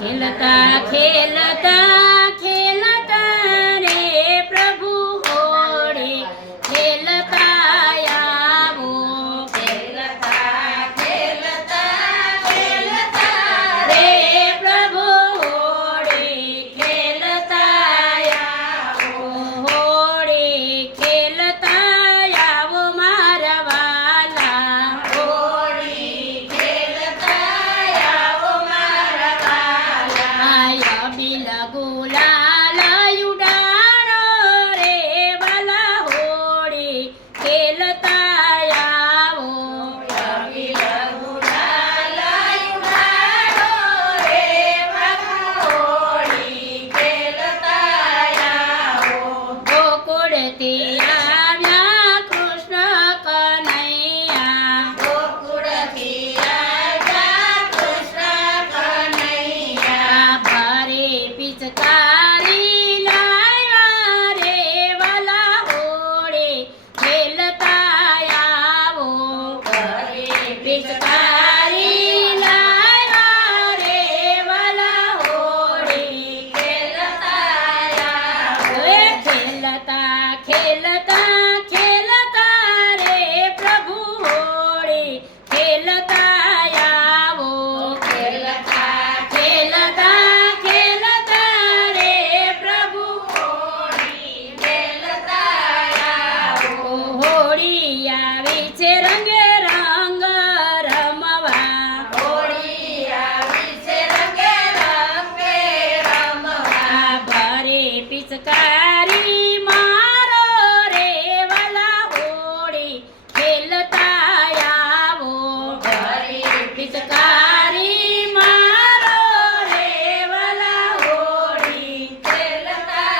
खेलता खेलता खेलता रे प्रभु होड़े खेलता आवो खेलता खेलता खेलता रे प्रभु होड़े खेलता आवो होड़े खेलता आवो मारा वाला होड़ी खेलता आवो मारा वाला आया बिला गुलाल उडाणो रे वाला होड़ी खेलता आवो बिला गुलाल उडाणो रे वाला होड़ी खेलता आवो गोकुळથી આવ્યા કૃષ્ણ કનૈયા गोकुळથી આવ્યા કૃષ્ણ કનૈયા ભારે પિચકારી લાવ્યા રે વાલા હોળે ખેલતા આવો ભારે પિચકારી લાવ્યા રે વાલા હોળે ખેલતા આવો ખેલતા ખેલતા ખેલતા રે પ્રભુ હોળે ખેલતા આવો ખેલતા ખેલતા ખેલતા રે પ્રભુ હોળી ખેલતા આવો હોળી આવી છે રંગે રંગ રમવા હોળી આવી છે રંગે રંગે રમવા ભારે પિચકારી મારો રે વાલા હોળી ખેલતા આવો ભારે પિચકારી મારો રે વાલા હોળી ખેલતા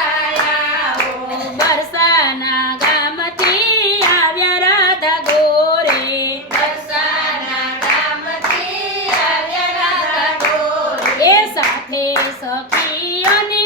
આવો બરસાના ગામથી આવ્યા રાધા ગોરે બરસાના ગામથી આવ્યા રાધા ગોરે એ સાથે સખીઓને